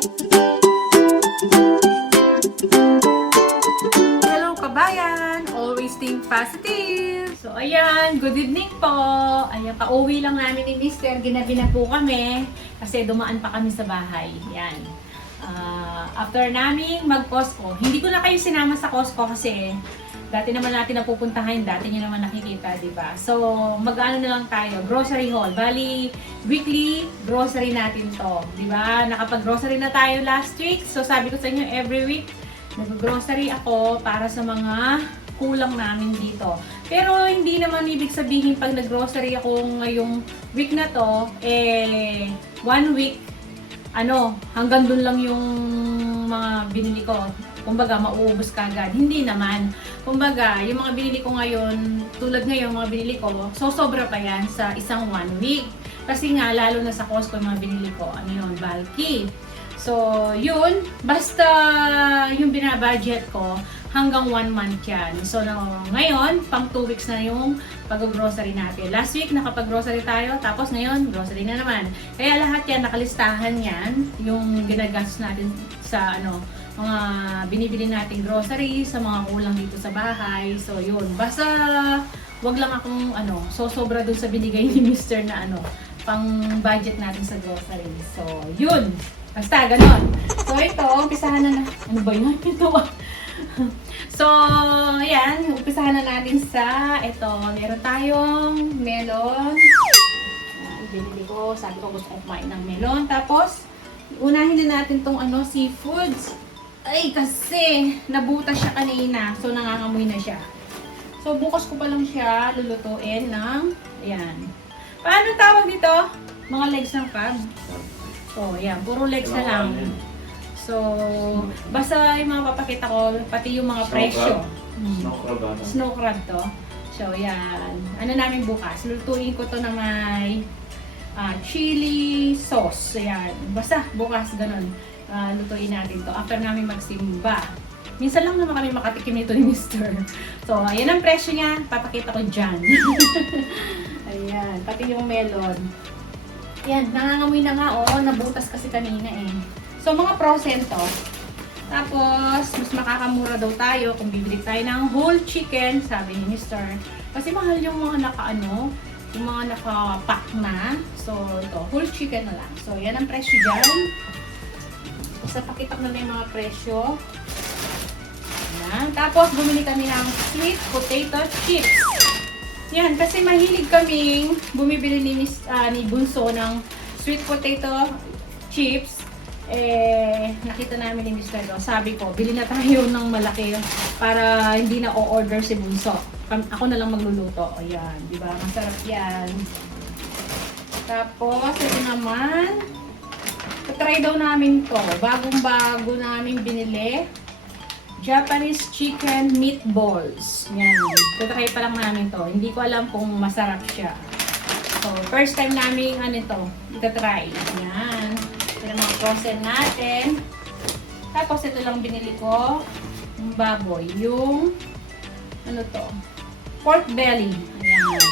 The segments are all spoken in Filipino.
Hello kabayan! Always think positive! So ayan, good evening po! Ayan, pauwi lang namin ni Mr. Ginabi na po kami kasi dumaan pa kami sa bahay. Yan. After namin mag-Costco, hindi ko na kayo sinama sa Costco kasi dati naman natin napupuntahan, dati nyo naman nakikita, di ba? So, mag-ano na lang tayo, grocery haul. Bali, weekly grocery natin to, di ba? Nakapag-grocery na tayo last week. So, sabi ko sa inyo, every week, nag-grocery ako para sa mga kulang namin dito. Pero, hindi naman ibig sabihin pag nag-grocery ako ngayong week na to, one week, hanggang dun lang yung mga binili ko. Kumbaga, mauubos ka agad. Hindi naman. Kumbaga, yung mga binili ko ngayon, tulad ngayon, mga binili ko, so sobra pa yan sa isang 1 week. Kasi nga, lalo na sa Costco yung mga binili ko, bulky. So, yun, basta yung binabudget ko, hanggang 1 month yan. So, ngayon, pang 2 weeks na yung pag-grocery natin. Last week, nakapag-grocery tayo, tapos ngayon, grocery na naman. Kaya lahat yan, nakalistahan yan, yung ginagastos natin sa, mga binibili nating groceries, sa mga kulang dito sa bahay. So, yun. Basta, wag lang akong, sobra dun sa binigay ni Mr. na, pang budget natin sa grocery. So, yun. Basta, ganon. So, ito, umpisahan na. Ano ba yun? Ito So, ayan, umpisahan na natin sa ito. Meron tayong melon. Binili ko, sabi ko gusto kong kumain ng melon. Tapos, unahin na natin tong seafoods. Ay, kasi nabutas siya kanina. So, nangangamoy na siya. So, bukas ko pa lang siya lulutuin ng, ayan. Paano tawag dito? Mga legs ng crab. So, ayan, puro legs na lang. So, basta yung mga papakita ko, pati yung mga presyo. Snow crab ano? Snow crab to. So, yan. Ano namin bukas? Lutuin ko to na may chili sauce. Ayan. Basta, bukas, ganun. Lutuin natin to. After namin magsimba. Minsan lang naman kami makatikim nito ni Mr. So, ayan ang presyo niya. Papakita ko dyan. Ayan. Pati yung melon. Ayan. Nangangamoy na nga. Nabutas kasi kanina eh. So, mga frozen to. Tapos, mas makakamura daw tayo kung bibili tayo ng whole chicken, sabi ni Mr. Kasi mahal yung mga yung mga naka-pack na. So, ito, whole chicken na lang. So, yan ang presyo dyan. Basta pakita ko na yung mga presyo. Yan. Tapos, bumili kami ng sweet potato chips. Yan, kasi mahilig kaming bumibili ni Bunso ng sweet potato chips. Nakita namin ni Mr. Do. Sabi ko, bili na tayo ng malaki para hindi na o-order si Bunso. Ako na lang magluluto. O yan, di ba? Masarap yan. Tapos, ito naman, try daw namin to. Bagong-bago namin binili. Japanese chicken meatballs. Yan. Try pa lang namin to. Hindi ko alam kung masarap siya. So, first time namin ito-try. Yan. Ito mga frozen natin. Tapos, ito lang binili ko. Yung baboy. Yung, pork belly. Ayan.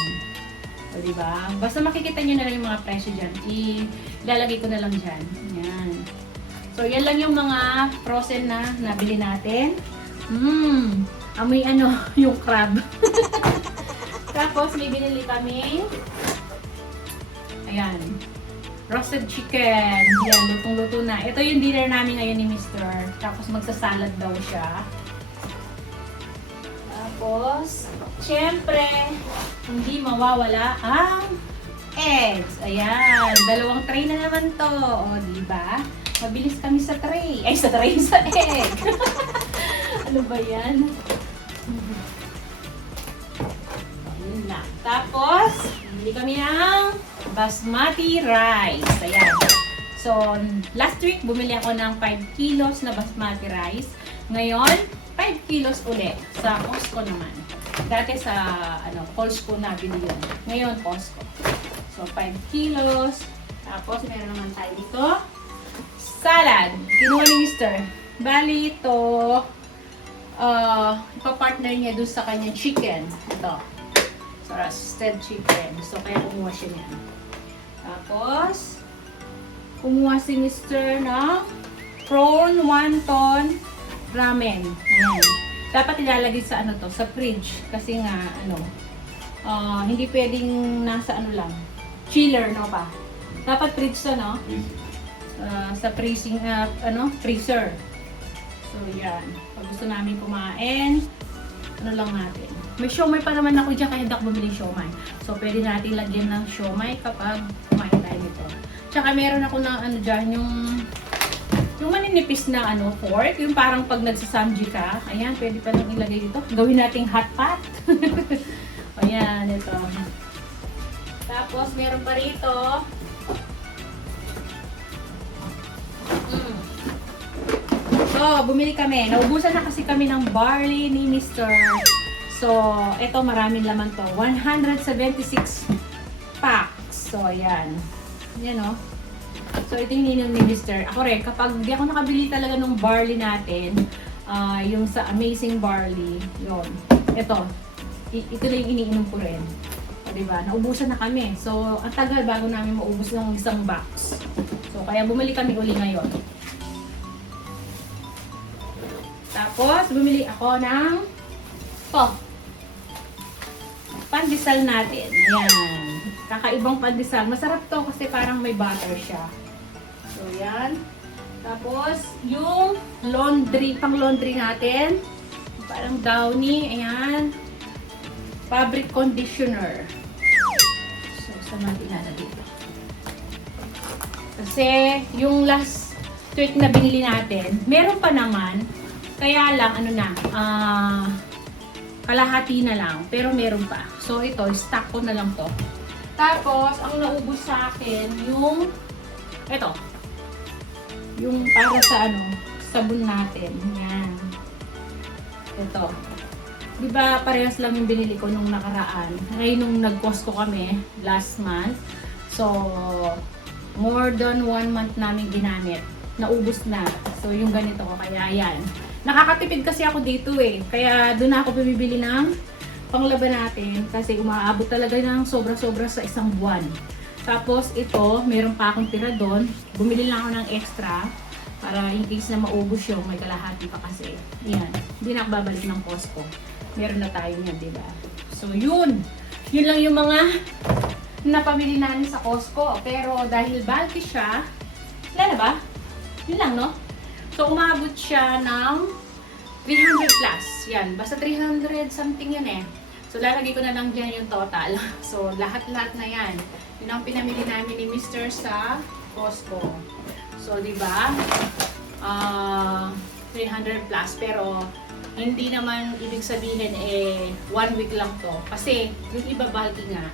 O, diba? Basta makikita nyo na lang yung mga presyo dyan. Ilalagay ko na lang dyan. Ayan. So, yan lang yung mga frozen na nabili natin. Amoy yung crab. Tapos, may binili kami. Ayan. Roasted chicken. Yan, lutong-luto na. Ito yung dinner namin ngayon ni Mr. Tapos magsasalad daw siya. Tapos, syempre, hindi mawawala ang eggs. Ayan, 2 tray na naman to. O, diba? Mabilis kami sa tray. Ay, sa tray, sa egg. Ano ba yan? Ayun na. Tapos, bili kami ng basmati rice. Ayan. So, last week, bumili ako ng 5 kilos na basmati rice. Ngayon, 5 kilos ulit sa Costco naman. Dati sa, Coles ko na binili yun. Ngayon, Costco. So, 5 kilos. Tapos, meron naman tayo dito. Salad. Kinuha ni Mr. Bali, ito, ipapartner niya doon sa kanyang chicken. Ito. So, roasted chicken. So, kaya kumuha siya niyan. Tapos, kumuha si Mr. ng prawn wonton ramen. Ayan. Dapat ilalagay sa ano to, sa fridge. Kasi nga, hindi pwedeng nasa ano lang, chiller, no pa. Dapat fridge to, no? Sa freezing, freezer. So, yan. Pag gusto namin kumain, ano lang natin. May siomay pa naman ako dyan, kaya hindi ako bumili siomay. So, pwede natin lagyan ng siomay kapag kumain tayo nito. Tsaka meron ako na dyan, yung maninipis na fork, yung parang pag nagsasamji ka, ayan, pwede pa nang ilagay dito. Gawin nating hot pot. Ayan, ito. Tapos, meron pa rito. So, bumili kami. Naubusan na kasi kami ng barley ni Mr. So, ito maraming laman to. 176 packs. So, ayan. Ayan, o. So, ito yung ininom ni Mr. Ako rin, kapag di ako nakabili talaga ng barley natin, yung sa Amazing Barley, yun. Ito na yung iniinom ko rin. O, diba? Naubusan na kami. So, ang tagal bago namin maubos ng isang box. So, kaya bumili kami uli ngayon. Tapos, bumili ako ng pandesal natin. Ayan. Kakaibang pandesal. Masarap to kasi parang may butter siya. So, yan. Tapos, yung pang laundry natin. Parang downy. Ayan. Fabric conditioner. So, saan natin ilalagay dito? Kasi, yung last tweak na binili natin, meron pa naman. Kaya lang, kalahati na lang. Pero meron pa. So, ito, stock ko na lang to. Tapos, ang naubos sa akin, yung para sa sabon natin. Yan. Ito. Diba, parehas lang yung binili ko nung nakaraan. Ngayon, nung nag-Costco kami, last month. So, more than 1 month namin ginamit. Naubos na. So, yung ganito ko. Kaya, yan. Nakakatipid kasi ako dito eh. Kaya, doon ako bumibili ng panglaban natin kasi umaabot talaga ng sobra-sobra sa isang buwan. Tapos ito, meron pa akong tira doon. Bumili lang ako ng extra para in case na maubos yung may kalahati pa kasi. Yan. Hindi na ako babalik ng Costco. Meron na tayo niyan, diba? So yun. Yun lang yung mga napamili namin sa Costco. Pero dahil bulky siya, wala na ba? Yun lang, no? So umabot siya ng 300 plus. Yan. Basta 300 something yan eh. So, lalagay ko na lang dyan yung total. So, lahat-lahat na yan. Yun ang pinamili namin ni Mr. sa Costco. So, di ba? 300 plus. Pero, hindi naman ibig sabihin 1 week lang to. Kasi, yung iba bulky nga,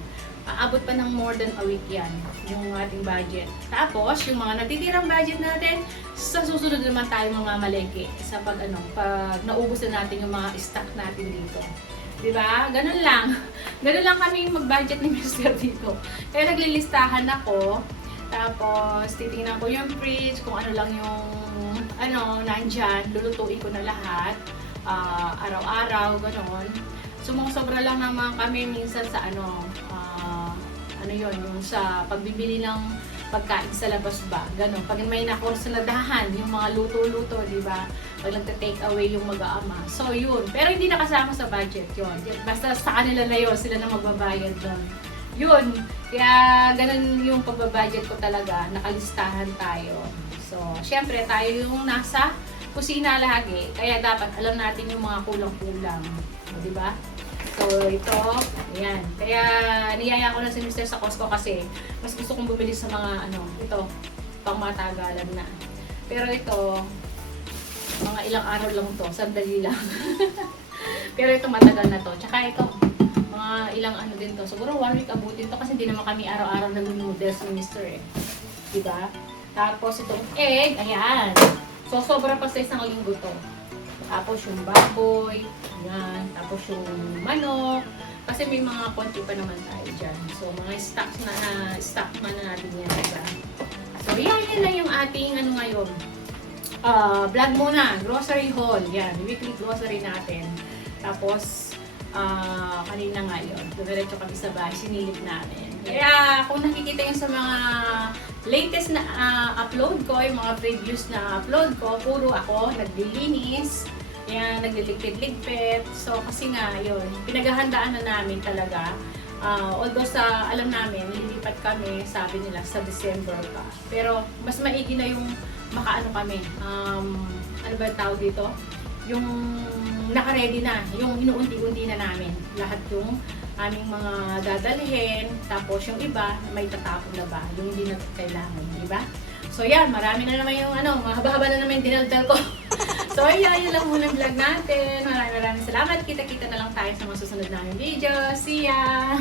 aabot pa ng more than a week yan. Yung ating budget. Tapos, yung mga natitirang budget natin, sa susunod naman tayo mga malengke. Sa pag naubos na natin yung mga stock natin dito. Diba? Ganun lang. Ganun lang kami mag-budget ni Mr. dito. Kaya naglilistahan ako. Tapos, titingnan ko yung fridge, kung ano lang yung nandyan. Lulutuin ko na lahat. Araw-araw, ganun. Sobra lang naman kami minsan sa yung sa pagbibili ng pagkain sa labas ba. Ganun. Pag may nakursunadahan, yung mga luto-luto, di ba? Pag nagta-take away yung mag-aama. So, yun. Pero hindi nakasama sa budget yun. Basta sa kanila na yun, sila na magbabayad doon. Yun. Kaya, ganun yung pagbabudget ko talaga. Nakalistahan tayo. So, syempre, tayo yung nasa kusina lagi. Kaya dapat alam natin yung mga kulang-kulang. Di ba? So, ito, ayan. Kaya, niyaya ko na si Mr. sa Costco kasi mas gusto kong bumili sa mga, ito, pang matagalan na. Pero ito, mga ilang araw lang to, sandali lang. Pero ito, matagal na to. Tsaka ito, mga ilang din to. Siguro 1 week abutin to kasi hindi naman kami araw-araw nag-noodles ni Mr. Diba? Tapos itong egg, ayan. So, sobra pa sa isang linggo to. Tapos yung baboy, yan. Tapos yung manok. Kasi may mga konti pa naman tayo dyan. So, mga stock man na natin yan. Diba? So, yan lang yung ating ngayon. Vlog muna. Grocery haul. Yan. Weekly grocery natin. Tapos, kanina nga yun, dumiretso kami sa bahay, sinilip namin. Kaya kung nakikita yun sa mga latest na upload ko, yung mga previous na upload ko, puro ako naglilinis, yan, nagliligpit-ligpit. So kasi nga yun, pinaghahandaan na namin talaga. Although alam namin, lilipat kami, sabi nila sa December pa. Pero mas maigi na yung makaano kami, ano ba yung tawag dito? Yung naka-ready na, yung inuunti-unti na namin. Lahat yung aming mga dadalhin, tapos yung iba, may tatapon na ba, yung hindi na kailangan, di ba? So yan, marami na naman yung mahaba-haba na naman yung dinaldal ko. So ayan, yun lang muna vlog natin. Maraming salamat. Kita-kita na lang tayo sa mga susunod namin video. See ya!